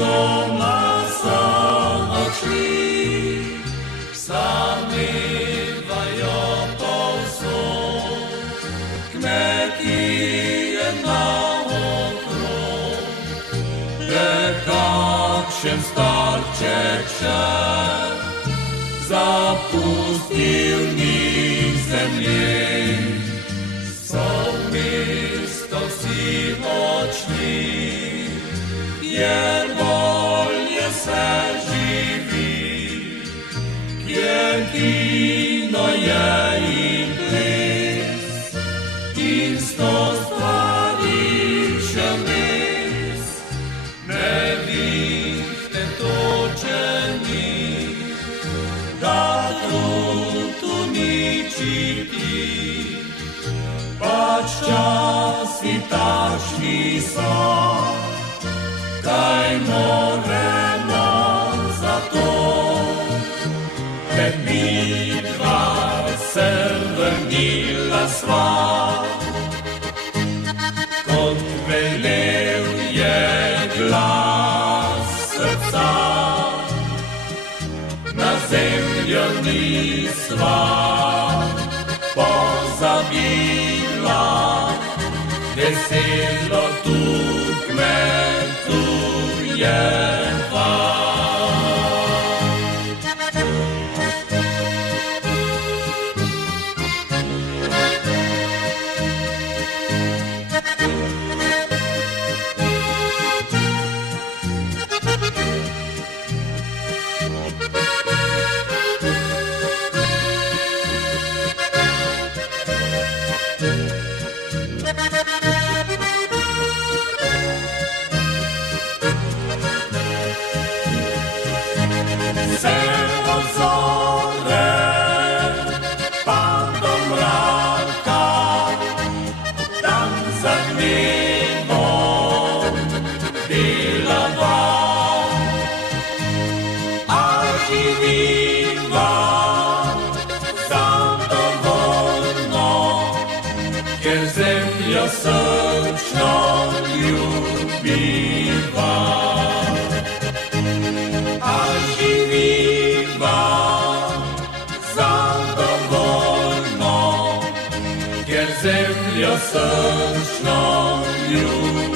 to masa oči, samywają powsą, kmeki na okrąg, jak się starcie krzew, zapustił nim zemlję, są misto siwoczni, Jerwolnie se živí, květino je jim bliz, isto stvaríše mys, nevíte točení, da tu ničití, pač časy tašní sám, kaj moremo za to, kad mi dva se vrnila sva, kot velel je glas srca, na zemljo nisva pozabila, veselo tu kmetujeva. Se ozore padł mraka, tam za gniewą bilawa, a dziwiła zadowolno, kiedy zemlja srčno ljubiła. Zadowolno, jer zemlja srčno ljubi.